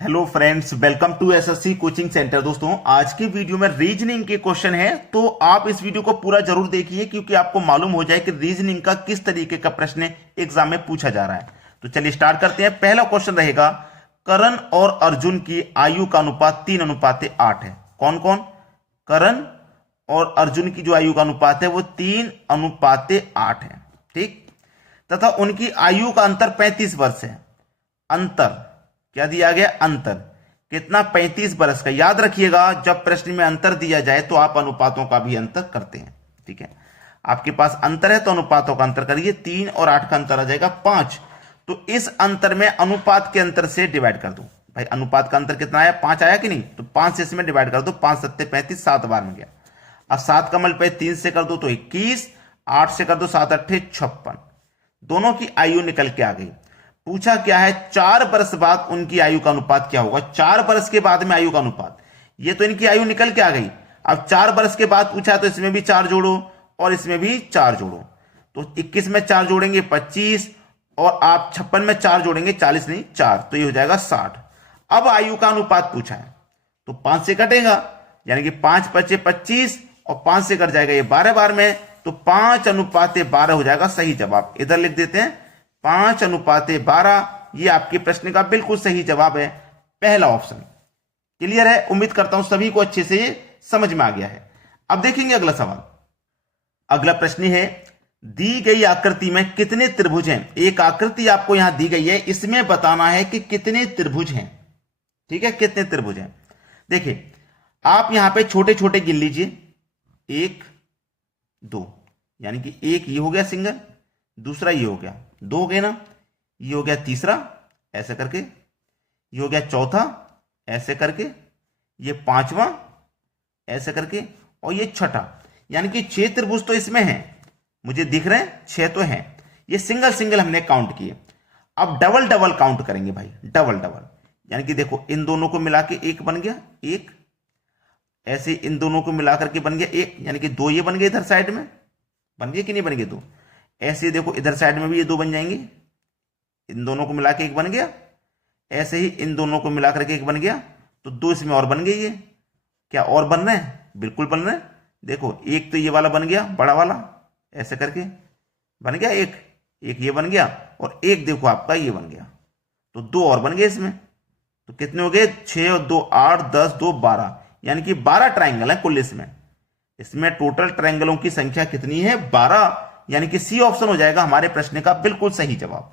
Hello friends, welcome to SSC coaching centre. दोस्तों, आज की वीडियो में रीजनिंग के क्वेश्चन है, तो आप इस वीडियो को पूरा जरूर देखिए क्योंकि आपको मालूम हो जाए कि रीजनिंग का किस तरीके का प्रश्न एग्जाम में पूछा जा रहा है। तो चलिए स्टार्ट करते हैं। पहला क्वेश्चन रहेगा, करण और अर्जुन की आयु का अनुपात 3:8 है। कौन कौन? करण और अर्जुन की जो आयु का अनुपात है वो 3:8 है। ठीक। तथा उनकी आयु का अंतर 35 वर्ष है। अंतर क्या दिया गया? अंतर कितना? 35 बरस का। याद रखिएगा, जब प्रश्न में अंतर दिया जाए तो आप अनुपातों का भी अंतर करते हैं। ठीक है, आपके पास अंतर है तो अनुपातों का अंतर करिए। 3 और 8 का अंतर आ जाएगा 5। तो इस अंतर में अनुपात के अंतर से डिवाइड कर दो। भाई अनुपात का अंतर कितना आया? 5 आया कि नहीं? तो 5 से इसमें डिवाइड कर दो। 5 सत्ते 35, 7 बार में गया। अब 7 का मल्टीप्लाई 3 से कर दो तो 21, 8 से कर दो 7 अट्ठे 56। दोनों की आयु निकल के आ गई। पूछा क्या है? 4 वर्ष बाद उनकी आयु का अनुपात क्या होगा? 4 वर्ष के बाद में आयु का अनुपात। ये तो इनकी आयु निकल के आ गई। अब 4 वर्ष के बाद पूछा तो इसमें भी 4 जोड़ो और इसमें भी 4 जोड़ो। तो 21 में 4 जोड़ेंगे 25 और आप 56 में 4 जोड़ेंगे 40 नहीं 4, तो ये हो जाएगा 60। अब आयु का अनुपात पूछा है तो 5 से कटेगा, यानी कि 5 बचे 25 और 5 से कट जाएगा ये 12 बार में, तो 5:12 हो जाएगा सही जवाब। इधर लिख देते हैं 5:12। ये आपके प्रश्न का बिल्कुल सही जवाब है, पहला ऑप्शन। क्लियर है? उम्मीद करता हूं सभी को अच्छे से समझ में आ गया है। अब देखेंगे अगला सवाल। अगला प्रश्न है, दी गई आकृति में कितने त्रिभुज हैं? एक आकृति आपको यहां दी गई है, इसमें बताना है कि कितने त्रिभुज हैं। ठीक है, कितने त्रिभुज हैं? देखिए, आप यहां पे छोटे छोटे गिन लीजिए। 1 2, यानी कि एक ये हो गया सिंगल, दूसरा ये हो गया, 2 हो गए ना, ये हो गया तीसरा ऐसे करके, ये हो गया चौथा ऐसे करके, ये पांचवा ऐसे करके और ये छठा। यानी कि 6 त्रिभुज तो इसमें हैं, मुझे दिख रहे हैं 6 तो हैं। ये सिंगल सिंगल हमने काउंट किए। अब डबल डबल काउंट करेंगे भाई, डबल डबल। यानी कि देखो, इन दोनों को मिला के एक बन गया, एक ऐसे इन दोनों को मिलाकर के बन गया एक, यानी कि 2 ये बन गए, इधर साइड में बन गए कि नहीं बन गए? 2 ऐसे देखो, इधर साइड में भी ये 2 बन जाएंगे, इन दोनों को मिला के एक बन गया। ऐसे ही इन दोनों को मिलाकर के एक बन गया, तो 2 इसमें और बन गई। ये क्या और बन रहे हैं? बिल्कुल बन रहे हैं। देखो, एक तो ये वाला बन गया बड़ा वाला, ऐसे करके बन गया एक, एक ये बन गया और एक देखो आपका ये बन गया, तो 2 और बन गए इसमें। तो कितने हो गए? 6 और 2 8, 10 2 12, यानी कि 12 ट्राइंगल है कुल इसमें। इसमें टोटल ट्राइंगलों की संख्या कितनी है? 12, यानी कि सी ऑप्शन हो जाएगा हमारे प्रश्न का बिल्कुल सही जवाब।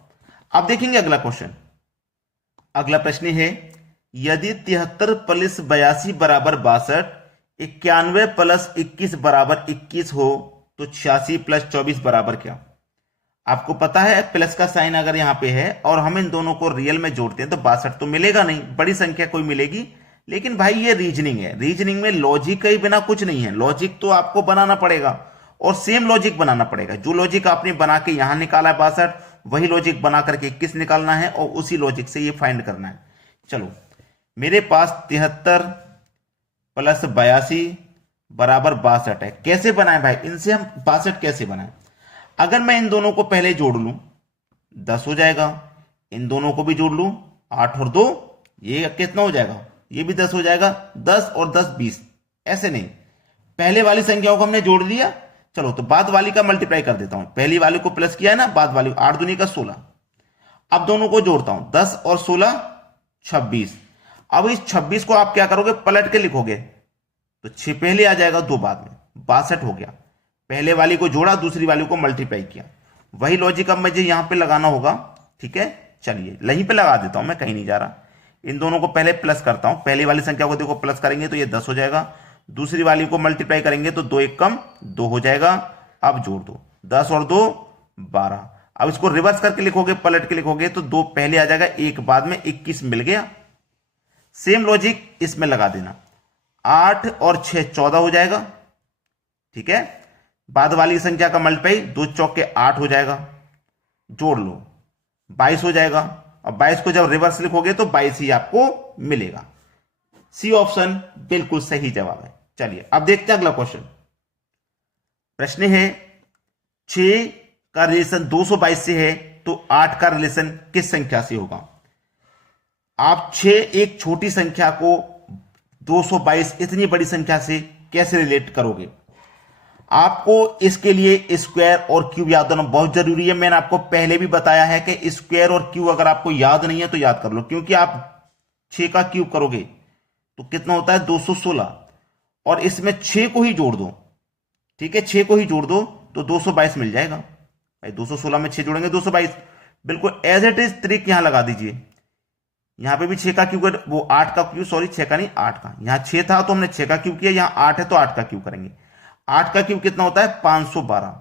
अब देखेंगे अगला क्वेश्चन। अगला प्रश्न है, यदि 73 प्लस 82 बराबर 62, 91 प्लस 21 बराबर 21 हो तो 86 प्लस 24 बराबर क्या? आपको पता है प्लस का साइन अगर यहां पे है और हम इन दोनों को रियल में जोड़ते हैं तो 62 तो मिलेगा नहीं, बड़ी संख्या कोई मिलेगी। लेकिन भाई ये रीजनिंग है, रीजनिंग में लॉजिक के बिना कुछ नहीं है। लॉजिक तो आपको बनाना पड़ेगा और सेम लॉजिक बनाना पड़ेगा। जो लॉजिक आपने बना के यहां निकाला है 62, वही लॉजिक बना करके 21 निकालना है और उसी लॉजिक से ये फाइंड करना है। चलो, मेरे पास 73 प्लस 82 बराबर 62 है। कैसे बनाए भाई? इनसे हम 62 कैसे बनाए? अगर मैं इन दोनों को पहले जोड़ लूं 10 हो जाएगा, इन दोनों को भी जोड़ लूं 8 और 2, ये कितना हो जाएगा? ये भी 10 हो जाएगा। 10 और 10 20, ऐसे नहीं। पहले वाली संख्याओं को हमने जोड़ लिया, चलो तो बाद वाली का मल्टीप्लाई कर देता हूं। पहली वाली को प्लस किया है ना, बाद वाली 8 दूनी का 16। अब दोनों को जोड़ता हूं, 10 और 16 26। अब इस 26 को आप क्या करोगे? पलट के लिखोगे तो 6 पहले आ जाएगा, 2 बाद में, 62 हो गया। पहले वाली को जोड़ा, दूसरी वाली को मल्टीप्लाई किया। वही लॉजिक अब मुझे यहां पे लगाना होगा। ठीक है, चलिए यहीं पे लगा देता हूं, मैं कहीं नहीं जा रहा। इन दोनों को पहले प्लस करता हूं। पहली वाली संख्या को देखो प्लस करेंगे तो ये 10 हो जाएगा, दूसरी वाली को मल्टीप्लाई करेंगे तो 2 1 कम 2 हो जाएगा। अब जोड़ दो, 10 और 2 12। अब इसको रिवर्स करके लिखोगे, पलट के लिखोगे तो 2 पहले आ जाएगा, 1 बाद में, 21 मिल गया। सेम लॉजिक इसमें लगा देना, 8 और 6 14 हो जाएगा। ठीक है, बाद वाली संख्या का मल्टीप्लाई 2 चौके 8 हो जाएगा, जोड़ लो 22 हो जाएगा। और 22 को जब रिवर्स लिखोगे तो 22 ही आपको मिलेगा। सी ऑप्शन बिल्कुल सही जवाब है। चलिए अब देखते हैं अगला क्वेश्चन। प्रश्न है, 6 का रिलेशन 222 से है तो 8 का रिलेशन किस संख्या से होगा? आप 6 एक छोटी संख्या को 222 इतनी बड़ी संख्या से कैसे रिलेट करोगे? आपको इसके लिए स्क्वायर और क्यूब याद होना बहुत जरूरी है। मैंने आपको पहले भी बताया है कि स्क्वायर और क्यूब अगर आपको याद नहीं है तो याद कर लो, क्योंकि आप 6 का क्यूब करोगे तो कितना होता है 216, और इसमें 6 को ही जोड़ दो, ठीक है, 6 को ही जोड़ दो तो 222 मिल जाएगा। भाई 216 में 6 जोड़ेंगे 222, बिल्कुल एज इट इज ट्रिक यहां लगा दीजिए। यहां पे भी 6 का क्यूब, वो 8 का क्यूब, सॉरी 6 का नहीं 8 का, यहां 6 था तो हमने 6 का क्यूब किया, यहां 8 है तो 8 का क्यूब करेंगे। 8 का क्यूब कितना होता है 512।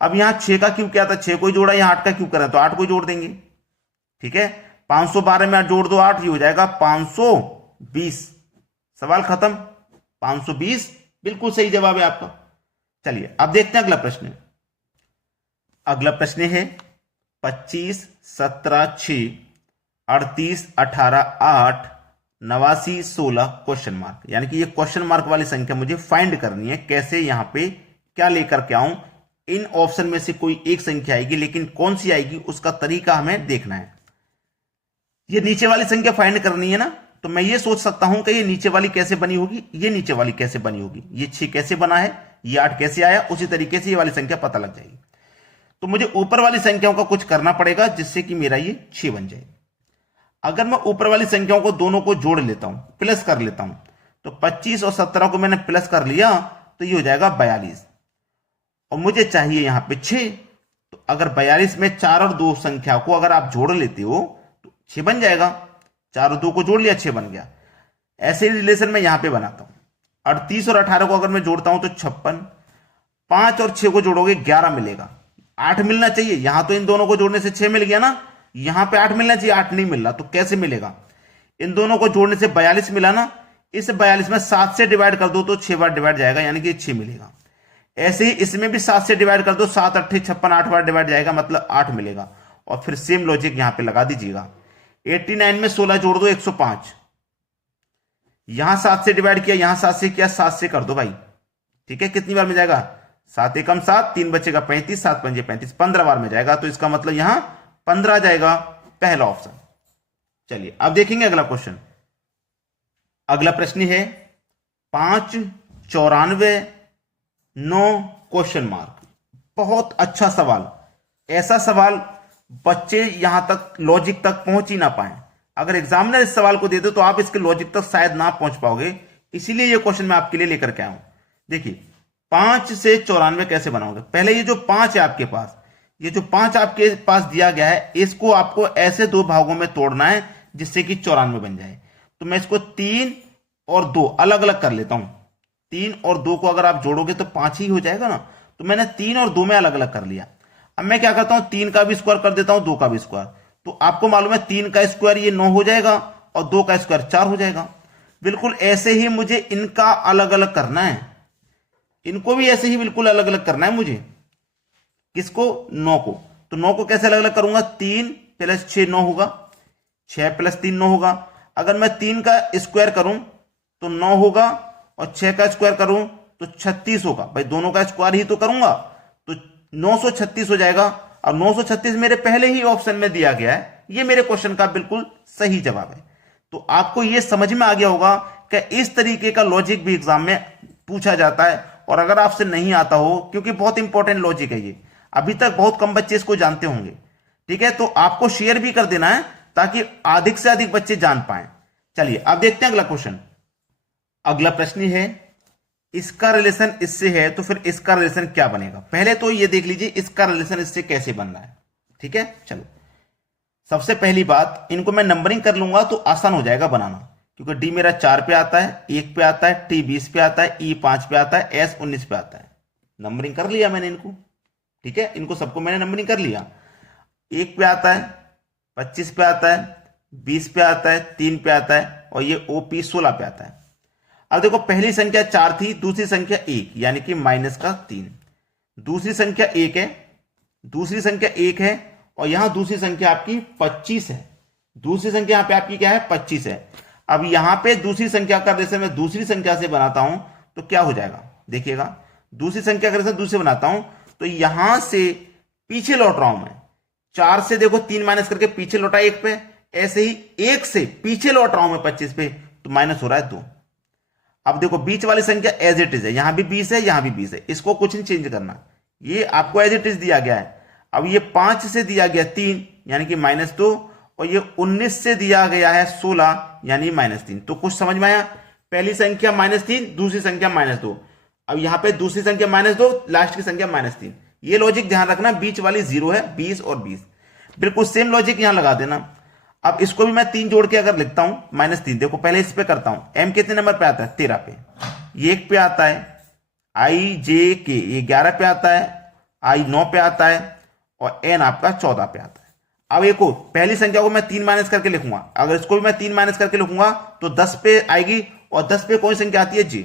अब यहां 6 का क्यूब क्या था, 6 को ही जोड़ा, यहां 8 का क्यूब करें तो 8 को ही जोड़ देंगे, ठीक है। 512 में जोड़ दो 8, ये हो जाएगा 520। सवाल खत्म, 520 बिल्कुल सही जवाब है आपका। चलिए अब देखते हैं अगला प्रश्न। अगला प्रश्न है 25, 17, 6, 38, 18, 8, 89, 16 क्वेश्चन मार्क, यानी कि ये क्वेश्चन मार्क वाली संख्या मुझे फाइंड करनी है। कैसे, यहां पे क्या लेकर के आऊं? इन ऑप्शन में से कोई एक संख्या आएगी, लेकिन कौन सी आएगी उसका तरीका हमें देखना है। ये नीचे वाली संख्या फाइंड करनी है ना, तो मैं ये सोच सकता हूं कि ये नीचे वाली कैसे बनी होगी, ये नीचे वाली कैसे बनी होगी, ये 6 कैसे बना है, ये 8 कैसे आया, उसी तरीके से ये वाली संख्या पता लग जाएगी। तो मुझे ऊपर वाली संख्याओं का कुछ करना पड़ेगा जिससे कि मेरा ये 6 बन जाए। अगर मैं ऊपर वाली संख्याओं को दोनों को जोड़ लेता हूं, प्लस कर लेता हूं, तो 25 और 17 को मैंने प्लस कर लिया तो ये हो जाएगा 42, और मुझे चाहिए यहां पे 6। तो अगर 42 में 4 और 2 संख्या को अगर आप जोड़ लेते हो तो 6 बन जाएगा। 4 और 2 को जोड़ लिया, 6 बन गया। ऐसे ही रिलेशन मैं यहां पे बनाता हूं। 38 और 18 को अगर मैं जोड़ता हूं तो 56, 5 और 6 को जोड़ोगे 11 मिलेगा। 8 मिलना चाहिए, यहां तो इन दोनों को जोड़ने से 6 मिल गया ना, यहां पे 8 मिलना चाहिए, 8 नहीं मिल रहा, तो कैसे मिलेगा? इन दोनों को जोड़ने से 42 मिला ना, इस 42 में 7 से डिवाइड कर दो तो 6 बार डिवाइड जाएगा, यानी कि 6 मिलेगा। ऐसे ही इसमें भी 7 से डिवाइड कर दो, 7 8 56, 8 बार डिवाइड जाएगा, मतलब 8 मिलेगा। और फिर सेम लॉजिक यहां पे लगा दीजिएगा। 89 में 16 जोड़ दो 105, यहां 7 से डिवाइड किया, यहां 7 से किया, 7 से कर दो भाई, ठीक है। कितनी बार में जाएगा? 7 एकम 7, 3 बचेगा 35, 7 पंजे 35, 15 बार में जाएगा। तो इसका मतलब यहां 15 जाएगा, पहला ऑप्शन। चलिए अब देखेंगे अगला क्वेश्चन। अगला प्रश्न है 5, 94, 9 क्वेश्चन मार्क। बहुत अच्छा सवाल। ऐसा सवाल बच्चे यहां तक लॉजिक तक पहुंच ही ना पाए। अगर एग्जामिनर इस सवाल को दे दो तो आप इसके लॉजिक तक शायद ना पहुंच पाओगे, इसीलिए यह क्वेश्चन मैं आपके लिए लेकर के आया हूं। देखिए 5 से 94 कैसे बनाओगे? पहले ये जो 5 है आपके पास, ये जो 5 आपके पास दिया गया है, इसको आपको ऐसे 2 भागों में तोड़ना है जिससे कि 94 बन जाए। तो मैं इसको 3 और 2 अलग अलग कर लेता हूं। 3 और 2 को अगर आप जोड़ोगे तो 5 ही हो जाएगा ना, तो मैंने 3 और 2 में अलग अलग कर लिया। अब मैं क्या करता हूं, 3 का भी स्क्वायर कर देता हूं, 2 का भी स्क्वायर। तो आपको मालूम है 3 का स्क्वायर ये 9 हो जाएगा और 2 का स्क्वायर 4 हो जाएगा। बिल्कुल ऐसे ही मुझे इनका अलग अलग करना है, इनको भी ऐसे ही बिल्कुल अलग अलग करना है मुझे। किसको? 9 को। तो 9 को कैसे अलग अलग करूंगा? 3 प्लस 6 9 होगा, 6 प्लस 3 9 होगा। अगर मैं 3 का स्क्वायर करूं तो 9 होगा, और 6 का स्क्वायर करूं तो 36 होगा। भाई दोनों का स्क्वायर ही तो करूंगा, तो 936 हो जाएगा। और 936 मेरे पहले ही ऑप्शन में दिया गया है, ये मेरे क्वेश्चन का बिल्कुल सही जवाब है। तो आपको यह समझ में आ गया होगा कि इस तरीके का लॉजिक भी एग्जाम में पूछा जाता है। और अगर आपसे नहीं आता हो, क्योंकि बहुत इंपॉर्टेंट लॉजिक है ये, अभी तक बहुत कम बच्चे इसको जानते होंगे, ठीक है, तो आपको शेयर भी कर देना है ताकि अधिक से अधिक बच्चे जान पाए। चलिए अब देखते हैं अगला क्वेश्चन। अगला प्रश्न है इसका रिलेशन इससे है तो फिर इसका रिलेशन क्या बनेगा? पहले तो ये देख लीजिए इसका रिलेशन इससे कैसे बन रहा है, ठीक है। चलो सबसे पहली बात, इनको मैं नंबरिंग कर लूंगा तो आसान हो जाएगा बनाना, क्योंकि डी मेरा 4 पे आता है, 1 पे आता है, टी 20 पे आता है, ई 5 पे आता है, एस 19 पे आता है। नंबरिंग कर लिया मैंने इनको, ठीक है, इनको सबको मैंने नंबरिंग कर लिया। 1 पे आता है, 25 पे आता है, 20 पे आता है, 3 पे आता है, और ये ओपी 16 पे आता है। अब देखो पहली संख्या 4 थी, दूसरी संख्या 1, यानी कि माइनस का 3। दूसरी संख्या 1 है, दूसरी संख्या 1 है, और यहां दूसरी संख्या आपकी 25 है। दूसरी संख्या यहां पे आपकी क्या है? 25 है। अब यहां पे दूसरी संख्या का रिलेशन मैं दूसरी संख्या से बनाता हूं तो क्या हो जाएगा? देखिएगा, दूसरी संख्या का रिलेशन दूसरे बनाता हूं तो यहां से पीछे लौट रहा हूं मैं। 4 से देखो 3 माइनस करके पीछे लौटा 1 पे, ऐसे ही एक से पीछे लौट रहा हूं मैं 25 पे, तो माइनस हो रहा है 2। अब देखो बीच वाली संख्या एज इट इज है, यहां भी 20 है, यहां भी 20 है, इसको कुछ नहीं चेंज करना, ये आपको एज इट इज दिया गया है। अब ये 5 से दिया गया 3 यानी कि -2, और ये 19 से दिया गया है 16 यानी -3। तो कुछ समझ में आया? पहली संख्या -3, दूसरी संख्या -2। अब यहां पे दूसरी संख्या -2, लास्ट की संख्या -3। ये लॉजिक ध्यान रखना, बीच वाली 0 है, 20 और 20। बिल्कुल सेम लॉजिक यहां लगा देना। अब इसको भी मैं 3 जोड़ के अगर लिखता हूं -3, देखो पहले इस पे करता हूं। m कितने नंबर पे आता है? 13 पे। ये 1 पे आता है, i j k ये 11 पे आता है, i 9 पे आता है, और n आपका 14 पे आता है। अब एक पहली संख्या को मैं 3 माइनस करके लिखूंगा, अगर इसको भी मैं 3 माइनस करके लिखूंगा तो 10 पे आएगी, और 10 पे कौन संख्या आती है? j।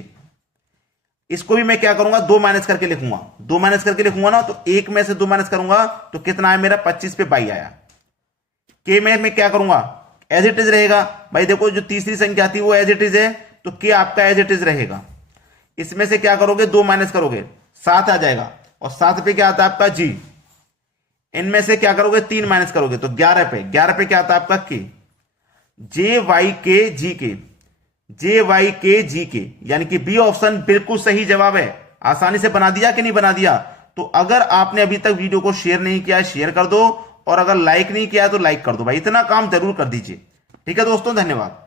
इसको भी मैं क्या करूंगा? 2 माइनस करके लिखूंगा। 2 माइनस करके लिखूंगा ना, तो 1 में से 2 माइनस करूंगा तो कितना आया मेरा? 25 पे 22 आया। के में मैं क्या करूंगा? एज इट इज रहेगा। भाई देखो जो तीसरी संख्या थी वो एज इट इज है, तो के आपका एज इट इज रहेगा। इसमें से क्या करोगे? 2 माइनस करोगे, 7 आ जाएगा, और 7 पे क्या आता है आपका? जी। इनमें से क्या करोगे? 3 माइनस करोगे तो 11 पे। 11 पे क्या आता है आपका? के। जे वाई के जी के, जे वाई के जी के, यानी कि बी ऑप्शन बिल्कुल सही जवाब है। आसानी से बना दिया कि नहीं बना दिया? तो अगर आपने अभी तक वीडियो को शेयर नहीं किया है, शेयर कर दो, और अगर लाइक नहीं किया है तो लाइक कर दो भाई, इतना काम जरूर कर दीजिए। ठीक है दोस्तों, धन्यवाद।